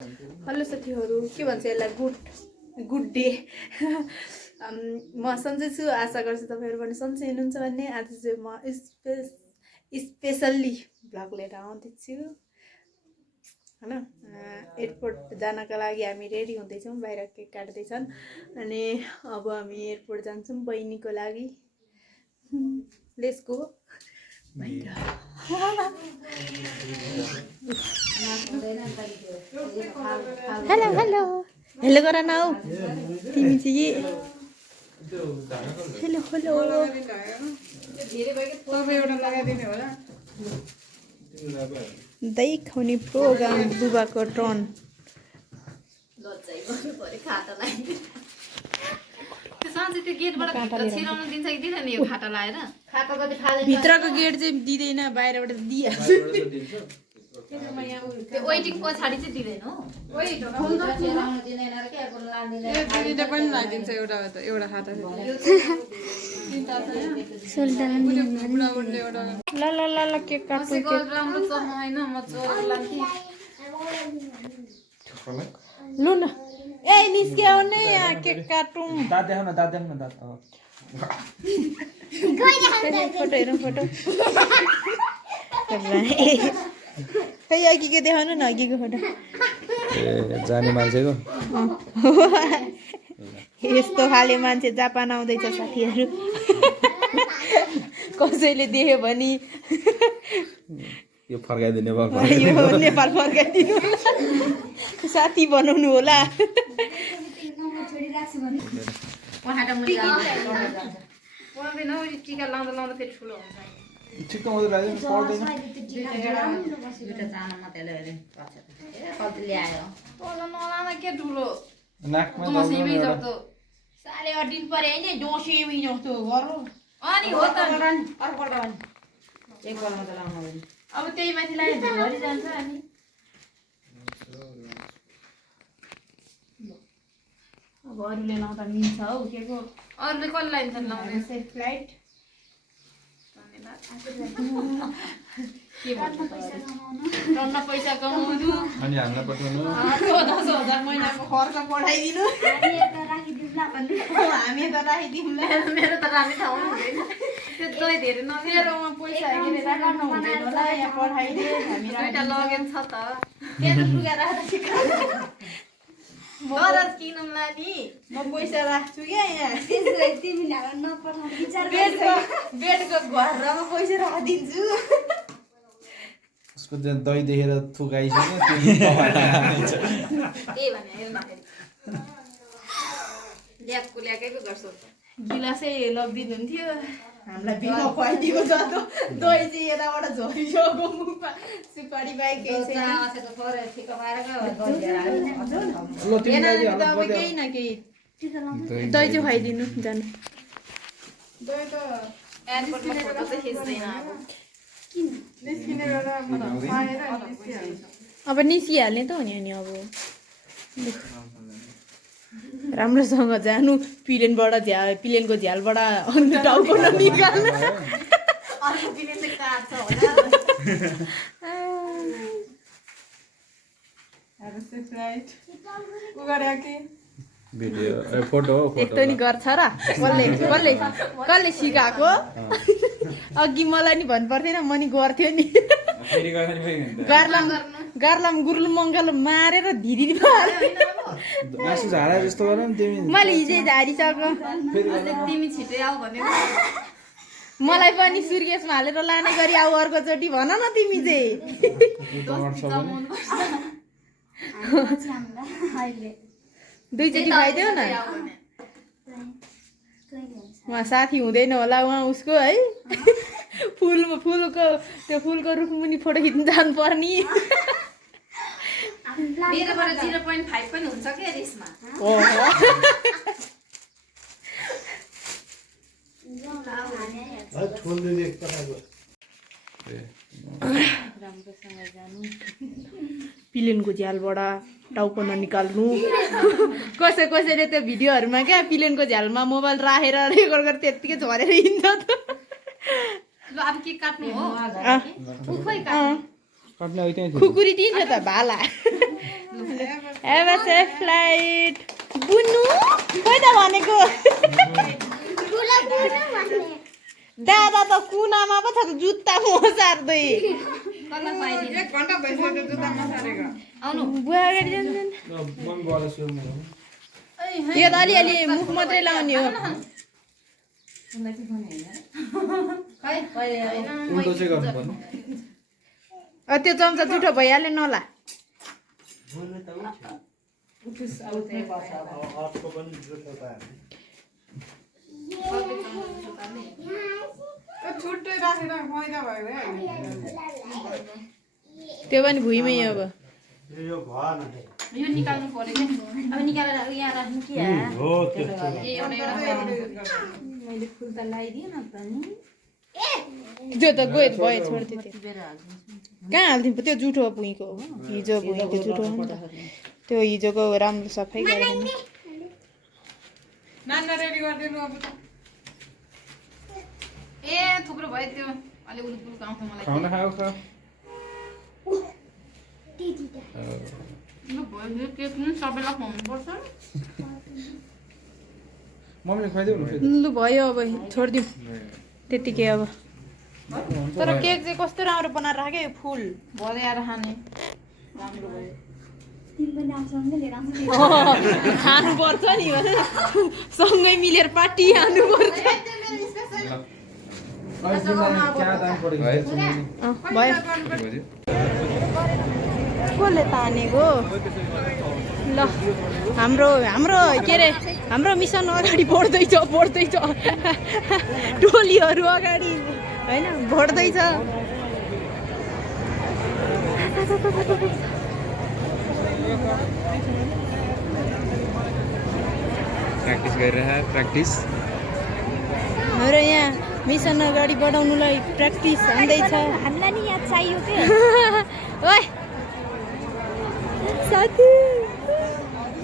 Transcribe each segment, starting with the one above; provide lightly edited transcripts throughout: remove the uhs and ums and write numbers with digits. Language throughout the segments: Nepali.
हेलो साथीहरू, के भन्छ यसलाई गुड डे। म सन्चै छु, आशा गर्छु तपाईँहरू पनि सन्चै हुनुहुन्छ भन्ने। आज चाहिँ म स्पेसल्ली भ्लग लिएर आउँदैछु हैन। एयरपोर्ट जानका लागि हामी रेडी हुँदैछौँ, बाहिर केक काट्दैछन् अनि अब हामी एयरपोर्ट जान्छौँ बहिनीको लागि। लेट्स गो बाहिर। हेलो हेलो हेलो गर न हौ तिमी चाहिँ। हेलो हेलो दही खुवाउने प्रोग्राम बुबाको टर्न। भित्रको गेट चाहिँ दिँदैन, बाहिरबाट दिइहाल्छ। वेटिङ पछाडि चाहिँ दिँदैन हो। ल ल ल ल केक काट्छु। लु न ए निस्क्याउ नै यहाँ केक काटौँ। दाँत देखाउन दाँत देखाउन दाँत। फोटो हेरौँ फोटो। खै अघिको देखाउनु न, अघिको फोटो। ए जाने मान्छेको यस्तो खाले मान्छे जापान आउँदैछ साथीहरू। कसैले देख्यो भने यो फर्काइदिने भयो। यो नेपाल फर्काइदिनु होला, साथी बनाउनु होला। टिका लाउँदा लाउँदा फेरि ठुलो हुन्छ। ठिक्क मात्रै लाग्दैन, पर्दैन। के ठुलो नाकमा साले अडिन परे हैन, जोसेमी जस्तो गरौ। अनि हो त अब त्यही माथि लायो भरि जान्छ अनि अब अरूले लाउँदा मिल्छ हौ। के को अरूले कसले लाइन्छ लाउने सेफ फ्लाइट के भन्नु टन्न पैसा कमाउनु अनि हामीलाई पठाउनु 10,000 महिनाको खर्च पठाइदिनु। हामी त राखिदिउँला। मेरो त राम्रै ठाउँ हुँदैन। त्यो दही धेरै नदिएर तेरोमा पैसा हेरेर राख्नु हुँदैन होला, यहाँ पठाइदे हामी दुईटा लगेन छ त। त्यहाँ लुगा राख्दा गरज किनौँला नि। म पैसा राख्छु क्या यहाँ। बेडको घरमा पैसा राखिदिन्छु। उसको चाहिँ दही देखेर थुकाइसक्यो। त्यही भने हेर न फेरि ल्याकको ल्याकै पो गर्छौ त। गिलासै लगिदिनु हुन्थ्यो, हामीलाई बिमा खुवाइदिएको जस्तो। दही चाहिँ यताबाट झरिसक्यो मुखमा, सुपारी बाहेक केही छैन। अब केही न केही दही चाहिँ खुवाइदिनु जानु। एयरपोर्टमा फोटो चाहिँ खिच्दैन अब निस्किहाल्ने त हो नि। अनि अब राम्रोसँग जानु, प्लेनको झ्यालबाट अन्त टाउको ननिकाल्नु। अर्को पिने चाहिँ काट्छ होला। भिडियो फोटो यस्तो नि गर्छ र कसले सिकाएको? अघि मलाई नि भन्नु पर्थेन, म नि गर्थ्यो नि। गार्लाम गुर्लुम मङ्गल मारेर धिरी मासु झाडा जस्तो गर नि तिमी। मैले हिजै झारिसक्यो। तिमी छिटै आऊ भनेको। मलाई पनि सुर्गेसमा हालेर लाने गरी आऊ अर्कोचोटि भन न तिमी चाहिँ। दुईचोटि खुवाइदेऊ न। उहाँ साथी हुँदैन होला, उहाँ उसको है। फुलको रुखमुनि फोटो खिच्नु जानु पर्ने। मेरोबाट 0.5 पनि हुन्छ क्या रेसमा। प्लेनको झ्यालबाट टाउको ननिकाल्नु। कसैले त्यो भिडियोहरूमा क्या प्लेनको झ्यालमा मोबाइल राखेर रेकर्ड गरेर त्यत्तिकै झरेर हिँड्छ त। ल अब के काट्नु हो? खुकुरी दिन्छ त भाला। ल Have a safe flight. बुनु खोइ त भनेको दादा त कुनामा पो छ त जुत्ता मोसार्दै कलर पाइदिनु 1 घण्टा भइसक्यो जुत्ता मसारेको आउनु बुवा अगाडि जान्छन् मन गरे सुरु मेरो यो त अलिअलि मुख मात्रै लाउने हो खै कहिले हैन उल्टो चाहिँ गर्नुपर्ने त्यो चम्चा जुठो भइहाल्यो नला छुट्टै राखेर मैदा भयो त्यो पनि भुइँमै अब यो निकाल्नु पर्यो के अब निकालेर यहाँ राख्नु के हो एउटा मैले फुल त लगाइदिएँ न त नि त्यो त गयो भयो छोड्थ्यो त्यो कहाँ हाल्थ्यौँ त्यो जुठो भुइँको हो हिजो भुइँको जुठो हो नि त त्यो हिजोको राम्रो सफाइ गरेन नाना रेडी गरिदिनु अब ए थुप्रो भयो त्यो अलि उल्टो आउँछ मलाई खाउन खाऊ खा लु भयो केक पनि सबैलाई खुवाउनु पर्छ मम्मीले खुवाइदेऊ न फेरि लु भयो अब छोडिदिउँ त्यतिकै अब तर केक चाहिँ कस्तो राम्रो बनाएर राख्यो यो फुल भर्याएर खाने राम्रो भयो खानुपर्छ नि सँगै मिलेर पार्टी हाल्नुपर्छ भयो कसले तानेको ल हाम्रो के अरे हाम्रो मिसन अगाडि बढ्दैछ टोलीहरू अगाडि होइन बढ्दैछ प्र्याक्टिस गरिरह प्र्याक्टिस हाम्रो यहाँ मिसन अगाडि बढाउनुलाई प्र्याक्टिस हुँदैछ हामीलाई नि याद चाहियो के ओए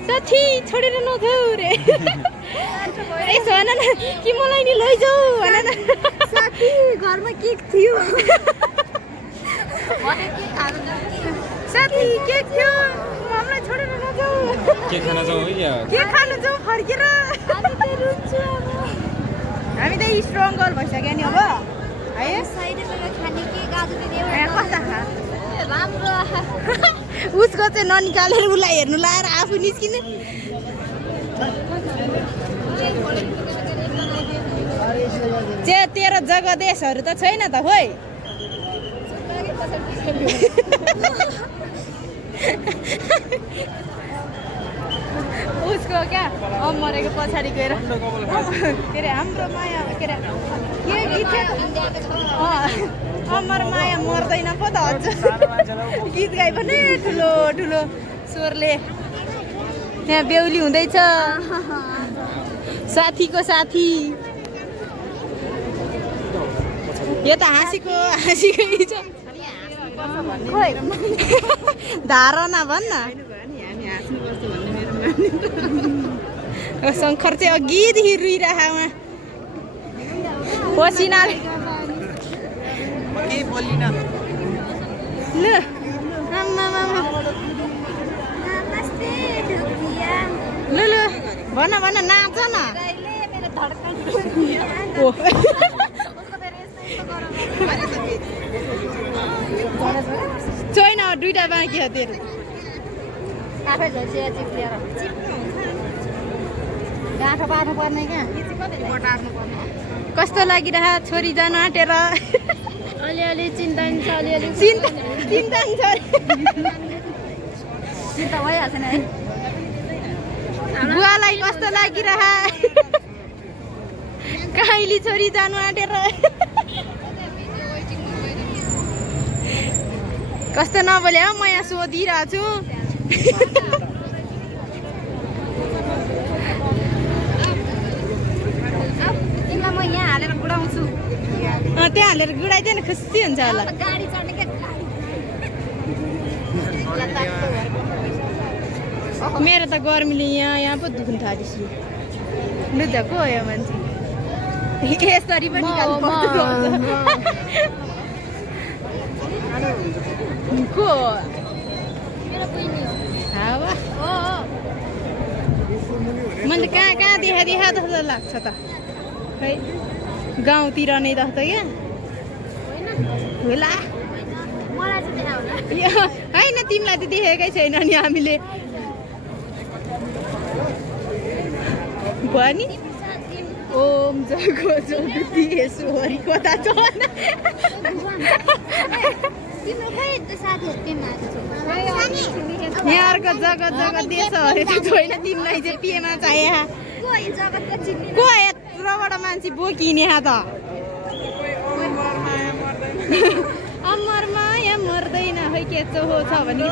साथी छोडेर नजाऊ रे यसो भन न कि मलाई नि लैजाऊ भन न साथी घरमा केक थियो साथी केक थियो हामीलाई छोडेर नजाऊ के खान जाउँ है या के खानु जाउँ फर्केर हामी त स्ट्रङ गर्ल भइसक्यो नि अब है साइडबाट खाने के गाजर कता खा राम्रो उसको चाहिँ ननिकालेर उसलाई हेर्नु लाएर आफू निस्किने तेरो जगदेशहरू त छैन त खोइ उसको क्या मरेको पछाडि गएर के अरे हाम्रो माया के अरे के गीत थियो अमर माया मर्दैन पो त हजुर गीत गाइ भने ठुलो ठुलो स्वरले यहाँ बेहुली हुँदैछ साथीको साथी यो त हाँसीकै छ खोइ धारणा भन् न शङ्कर चाहिँ अघिदेखि रुइरह उहाँ पसिनाले लु लु लु भन नाच न छैन दुइटा बाँकी हो तेरो आफै झोसिया चिप्लेर गाँठो पार्नु पर्ने क्या कस्तो लागिरह छोरी जानु आँटेर अलिअलि चिन्ता नि छ अलिअलि चिन्ता नि छ चिन्ता भइहाल्छ नि है बुवालाई कस्तो लागिरह काइली छोरी जानु आँटेर कस्तो नबोले हो म यहाँ सोधिरहेको छु तिमीलाई म यहाँ हालेर गुडाउँछु त्यहाँ हालेर गुडाइदियो नि खुसी हुन्छ होला गाडी चढ्ने क्या मेरो त गर्मीले यहाँ पो दुख्नु थालिसु लु त को हो यो मान्छे यसरी पनि को मेरो बहिनी हो हावा मैले कहाँ देखा जस्तो लाग्छ त खै गाउँतिर नै जस्तो क्या होला होइन तिमीलाई त देखेकै छैन नि हामीले भयो नि ओम जगो जगती यसोहरी कता छ यहाँको जगत जगत देशहरू चाहिँ छैन तिमीलाई चाहिँ पेमा चाहियो को यत्रोबाट मान्छे बोकिने त अमर माया मर्दैन खै के छ भने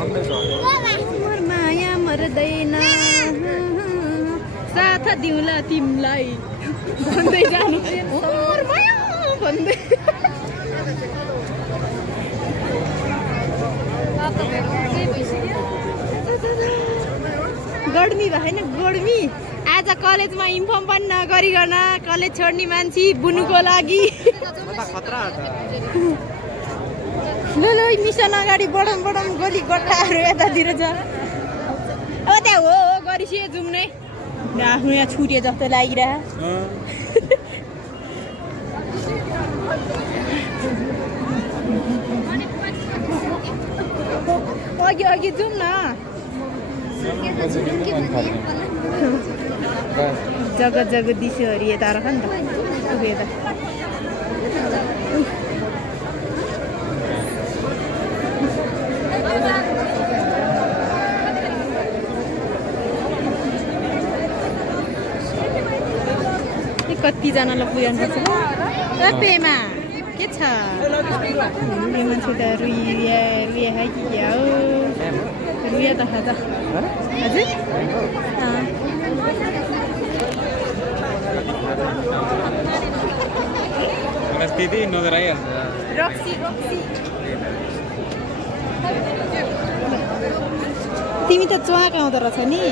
अमर माया मर्दैन साथ दिउँला तिमीलाई भन्दै जानु अमर माया भन्दै गर्मी भएन गर्मी आज कलेजमा इन्फर्म पनि नगरिकन कलेज छोड्ने मान्छे बुनुको लागि ल मिसन अगाडि बढौँ गोली गट्टाहरू यतातिर छ अब त्यहाँ हो गरिसिए जाउँ नै आफ्नो यहाँ छुट्यो जस्तो लागिरह अघि जाउँ न जगत जगदीशहरू यता रह नि त यता कतिजनालाई पुर्याउनु पर्छ पेमा के छ मान्छे त रुइया है कि क्या हो रुइया त खाँदा हजुर नजर आइहाल्छ रक्सी तिमी त च्वाक आउँदो रहेछ नि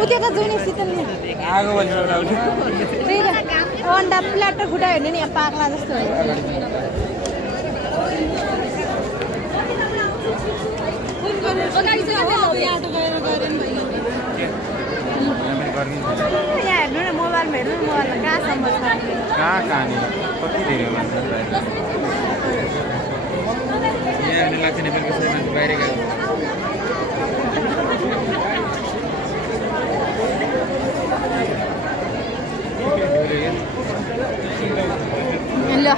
त्यो त जुनी शीतल अन्डा प्लाट फुटायो भने नि यहाँ पाक्ला जस्तो यहाँ हेर्नु न मोबाइलमा हेर्नु न मोबाइलमा कहाँसम्म छ कहाँ कहानी कति धेरै मान्छे यहाँ लाग्छ नेपालको सबै मान्छे बाहिर गएको ल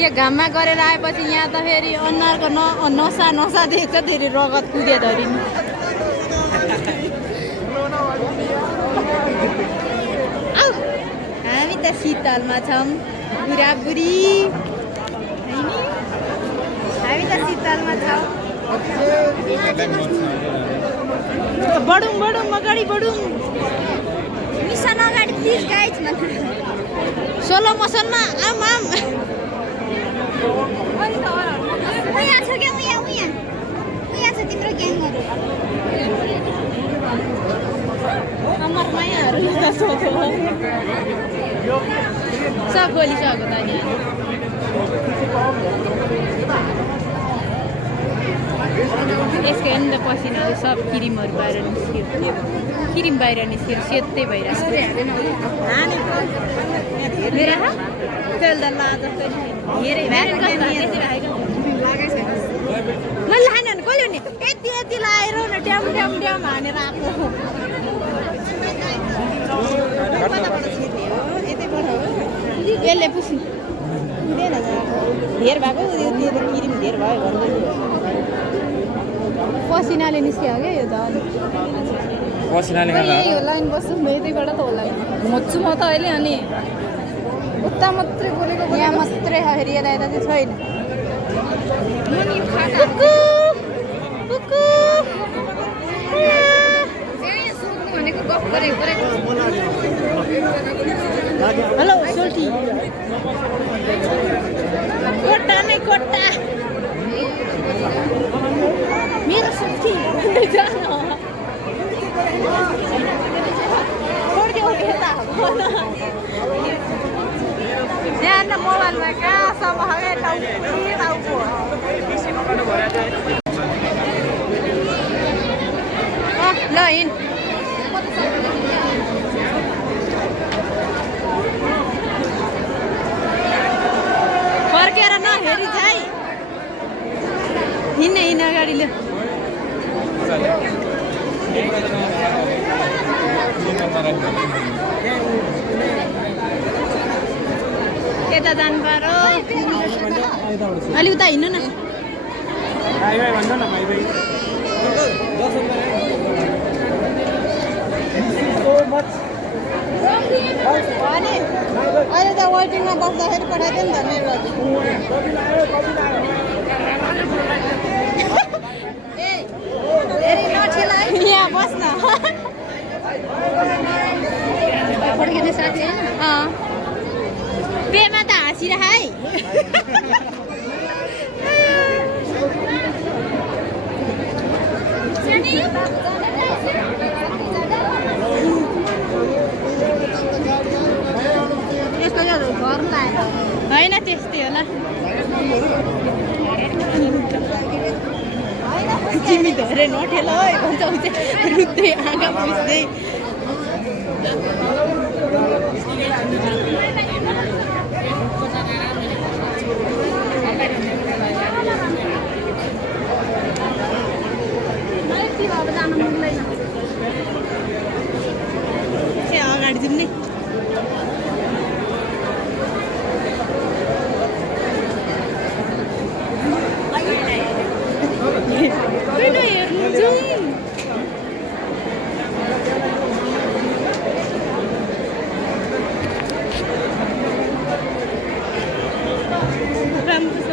यो घाममा गरेर आएपछि यहाँ त फेरि अनुहारको नसा देख्छ धेरै रगत कुदे धरि हामी त शीतलमा छौँ बुढाबुढी हामी त शीतलमा छौँ बढौँ अगाडि बढौँ मिसन अगाडि प्लिज गाइज सोलो मसनमा आम उहाँ छ क्या उहाँ छ तिम्रो ग्याङहरू अमर मायाहरू सब बोलिसक्यो त नि यसको हेर्नु त पसिनाहरू सब क्रिमहरू बाहिर निस्क्यो क्रिम बाहिर निस्क्यो सेतै भइरहेको मेरो तेल त ला जस्तै धेरै मैले लाने भने कसले हुने यति लाएर न ड्याम हानेर आएको यसले पुस्नु हुँदैन धेर भएको क्रिम धेर भयो भन्दै पसिनाले निस्क्यो क्या यो त पसिनाले यही होला नि बस्छु यतैबाट त होला मच्छु म त अहिले अनि उता मात्रै बोलेको यहाँ मात्रै फेरि यता चाहिँ छैन हेलो सोल्टी कोट्टा नै कोट्टा मेरो सोल्टी जान छोडिदियो यता यहाँ न मोबाइलमा कहाँसम्म टाउको ल हिँड फर्केर नहेरी चाहिँ हिँड्न अगाडि ल यता जानु पर्यो अलि उता हिँड्नु न अहिले त वेटिङमा बस्दाखेरि पठाइदियो नि त मेरो यहाँ बस्न फर्किने साथी पेमा त हाँसिरह है यस्तो घर लाग्यो होइन त्यस्तै होला तिमी धेरै नठेल है भन्छ रुच्दै आँखा पुस्दै अगाडि जाउँ नि हेर्नु जाउँ राम्रो छ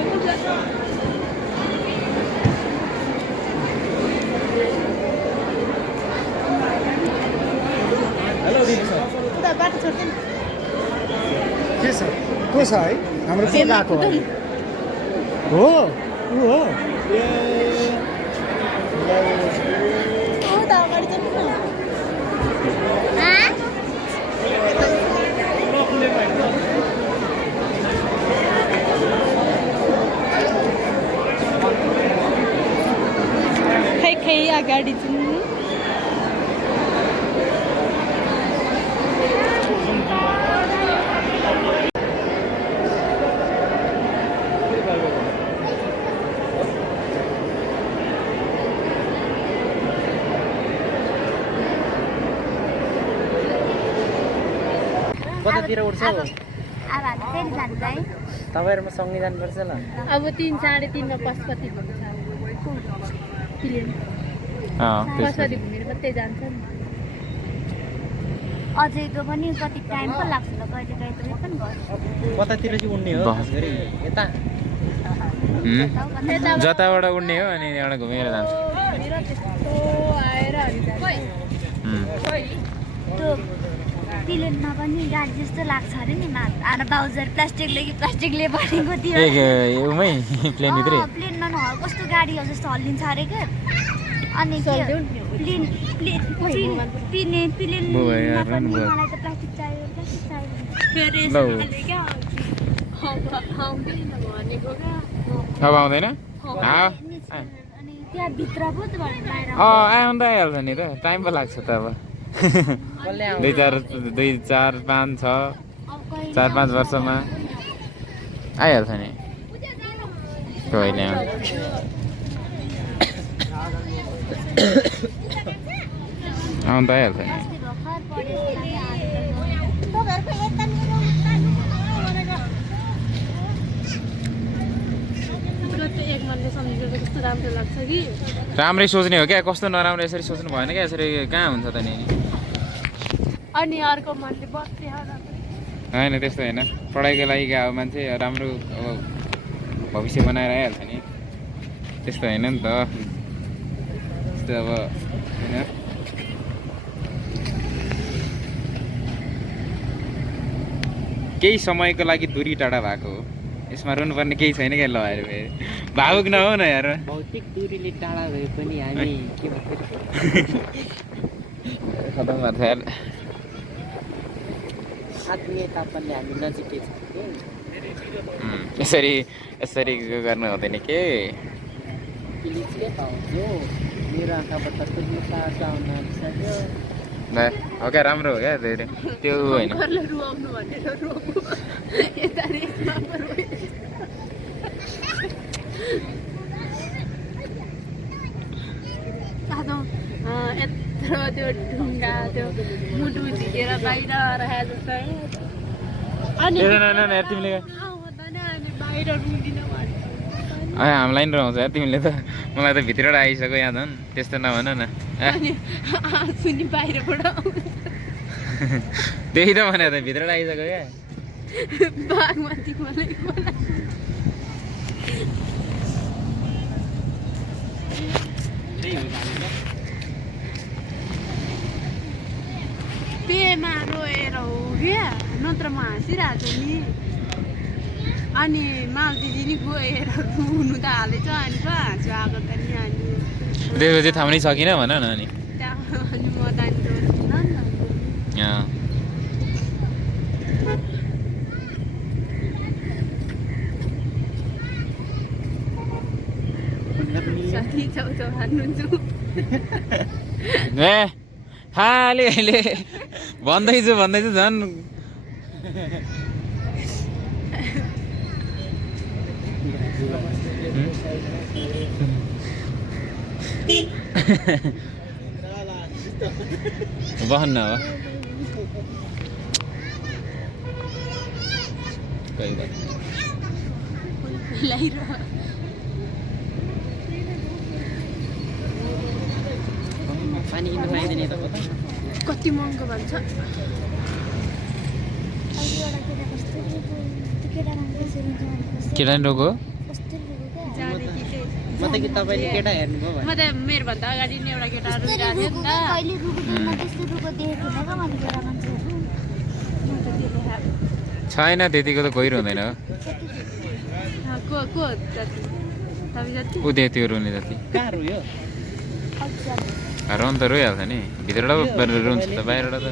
हेलो दिदी सर उता बाटो छोड्दैन के छ को छ है हाम्रो के गएको हो ऊ हो उता अगाडि जानु न खै अगाडि जाउँ कतातिर उठ्छ अब हामी फेरि जान्छ है तपाईँहरूमा सँगै जानुपर्छ ल अब 3 साढे 3 मा पशुपति घुम्छ प्लेन पशुपति घुमेर मात्रै जान्छ नि अझैको पनि कति टाइम पो लाग्छ ल कहिले कहिले त पनि गर्छ कतातिर चाहिँ उड्ने हो खास गरी यता जताबाट उड्ने हो अनि एउटा घुमेर जान्छ त्यस्तो आएर हामी जान्छ त्यो प्लेनमा पनि गाडी जस्तो लाग्छ अरे नि आएर बाउजर प्लास्टिकले कि प्लास्टिकले बनेको थियो उमै प्लेनभित्रै प्लेनमा नहल कस्तो गाडी हो जस्तो हल्लिन्छ अरे क्या अनि प्लेन मलाई त प्लास्टिक चाहियो फेरि ल क्या आउँदैन भनेको क्या अब आउँदैन अनि त्यहाँ भित्र पो त बाहिर आउँदा आइहाल्छ नि त टाइम पो लाग्छ त अब 2 4 5 6 4-5 वर्षमा आइहाल्छ नि कहिले आउँदा आइहाल्छ नि राम्रै सोच्ने हो क्या कस्तो नराम्रो यसरी सोच्नु भएन क्या यसरी कहाँ हुन्छ त नि अनि अर्को मनले बस्छ होइन त्यस्तो होइन पढाइको लागि अब मान्छे राम्रो अब भविष्य बनाएर आइहाल्छ नि त्यस्तो होइन नि त त्यस्तो अब होइन केही समयको लागि दूरी टाढा भएको हो यसमा रुनुपर्ने केही छैन क्या ल अहिले फेरि भावुक नहो न यार भौतिक दूरीले टाढा भए पनि हामी के भन्छ खतम भएको थियो आत्मीय तापनले हामी नजिकै छौँ कि यसरी यसरी गर्नु हुँदैन के प्लिज के पाउँछु मेरो आँखाबाट तुर्नु सास आउन आँटिसक्यो ल हो क्या राम्रो हो क्या धेरै त्यो होइन घरलाई रुवाउनु भनेर रोक्नु यता रेसमा साधो यत्रो त्यो ढुङ्गा त्यो मुटु झिकेर बाहिर राखे जस्तो अनि तिमीले हामी बाहिर रुँदिन भने हामीलाई नि रहन्छ तिमीले त मलाई त भित्रबाट आइसक्यो यहाँ झन् त्यस्तो नभन न अनि आँसु नि बाहिरबाट त्यही त भने त भित्रबाट आइसक्यो क्या बागमती मलाई पेमा रोएर हो क्या नत्र म हाँसिरहेको छु नि अनि मालदिदी नि गएर रुनु त हालेछ अनि पो हाँसु आएको त नि अनि त्यसपछि थाम्नै सकिनँ भन न अनि त्यहाँ अनि म त अनि रोँदिन नि साथी छेउछाउ हान्नुहुन्छ ए खालि अहिले भन्दैछु झन् बहन न पानी किन पाइँदैन त कता कति महँगो भन्छ केटा नि रोको म त कि तपाईँले केटा हेर्नुभयो म त मेरोभन्दा अगाडि नै एउटा केटा रुइरहेको छैन त्यतिको त गहिरो हुँदैन को जति तपाईँ जति ऊ त्यो रुने जति कहाँ रोयो रुन त रोइहाल्छ नि भित्रबाट रुन्छ त बाहिरबाट त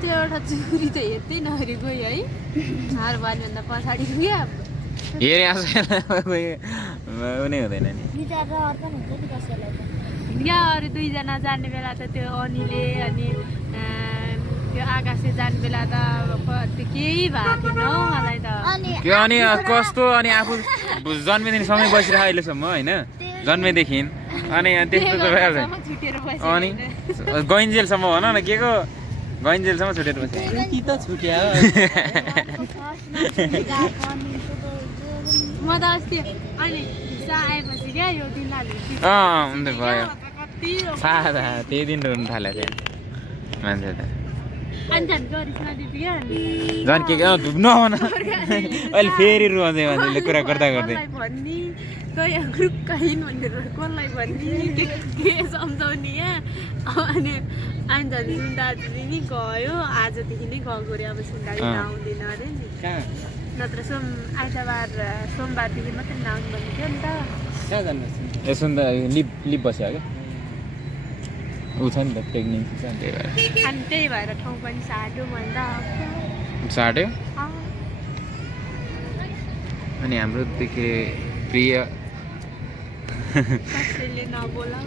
त्यो एउटा चुरी त हेर्दै नहेरी गयो है हार भन्नुभन्दा पछाडि गयो हेरे आउँछ उनी हुँदैन नि यहाँ अरू दुईजना जाने बेला त त्यो अनिले अनि त्यो आकाशे जाने बेला त केही भएको थिएन हौ मलाई त त्यो अनि कस्तो अनि आफू जन्मेदेखि सँगै बसिरह अहिलेसम्म होइन जन्मेदेखि अनि त्यस्तो त भइहाल्छ अनि गइन्जेलसम्म भन न के को गइन्जेलसम्म छुटेर बस्यो कि त छुट्या म त अस्ति अनि भिसा आएपछि क्या यो दिन अन्त भयो सादा त्यही दिन रुनु थालेको थियो मान्छे त अनि झन् गरिसमा दिदी क्या झन् के नभन अहिले फेरि रुवाउँदै मान्छेले कुरा गर्दा गर्दै भन्ने कहीँ ग्रुपकाइन भनेर कसलाई भन्ने के सम्झाउने यहाँ अनि झन् सुन्दाखेरि नि गयो आजदेखि नै गएको अरे अब सुन्दाखेरि नआउँदैन अरे नि कहाँ नत्र आइतबार सोमबारदेखि मात्रै नआउनु भन्ने थियो नि त कहाँ जानुहोस् यसो त लिप बस्यो क्या ऊ छ नि त प्रेग्नेन्सी छ त्यही भएर अनि त्यही भएर ठाउँ पनि साट्यो भन्दा साट्यो अनि हाम्रोदेखि प्रिय कसैले नबोला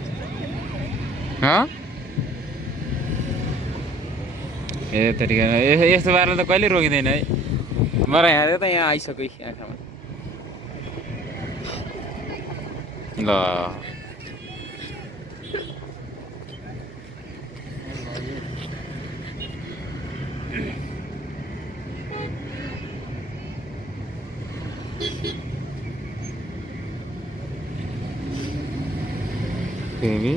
ए तरिका यस्तो पाराले त कहिले रोकिँदैन है मलाई यहाँ त यहाँ आइसक्यो आँखामा ल baby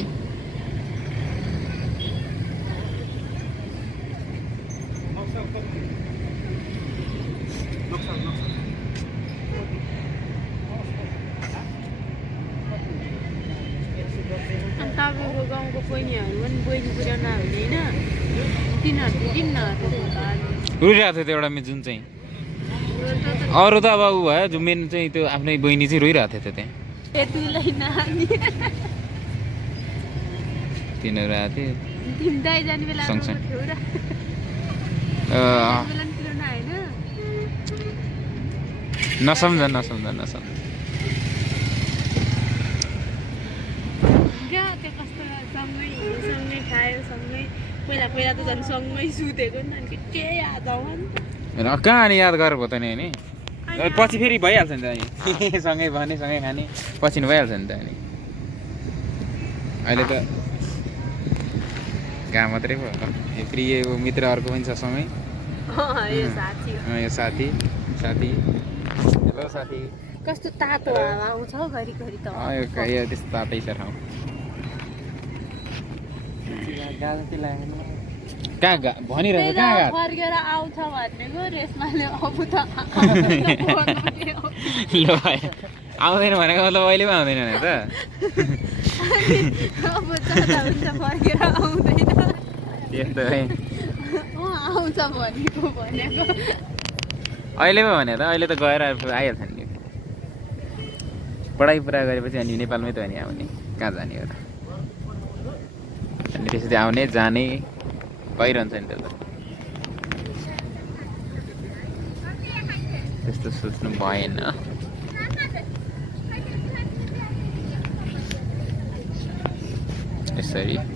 तपाईँको गाउँको बहिनीहरू पनि बहिनी पुर्याउन हुने होइन तिनीहरू किन रोइरहेको थियो त्यो एउटा जुन चाहिँ अरू त अब ऊ भयो जो मेन चाहिँ त्यो आफ्नै बहिनी चाहिँ रोइरहेको थियो त्यहाँ तिनीहरू आएको थियो जाने बेला सँगसँगै बेला निस्किनु होइन नसम्झ क्या त्यो कस्तो सँगै हिँड्यो सँगै खायो सँगै पहिला त झन् सँगै सुतेको नि अनि के याद आउँछ नि र कहाँ अनि याद गरेर भयो त नि होइन पछि फेरि भइहाल्छ नि त अनि सँगै भने सँगै खाने पछि भइहाल्छ नि त अनि अहिले त कहाँ मात्रै भयो फेरि यो मित्र अर्को पनि छ सँगै यो साथी हो यो साथी हेलो साथी कस्तो तातो हावा आउँछ हौ घरिघरि त यो त्यस्तो तातै छ ठाउँ गाजती लागेन कहाँ भनिरहेको कहाँ गएको फर्केर आउँछ भनेको रेसमाले अब त ल भाइ आउँदैन भनेको मतलब अहिले पो आउँदैन भने त अब जाँदा हुन्छ फर्केर आउँदैन त्यस्तो है आउँछ भनेको अहिले पो भने त अहिले त गएर आइहाल्छ नि पढाइ पुरा गरेपछि अनि नेपालमै त अनि आउने कहाँ जाने हो त अनि त्यसपछि आउने जाने भइरहन्छ नि त त्यस्तो सोच्नु भएन यसरी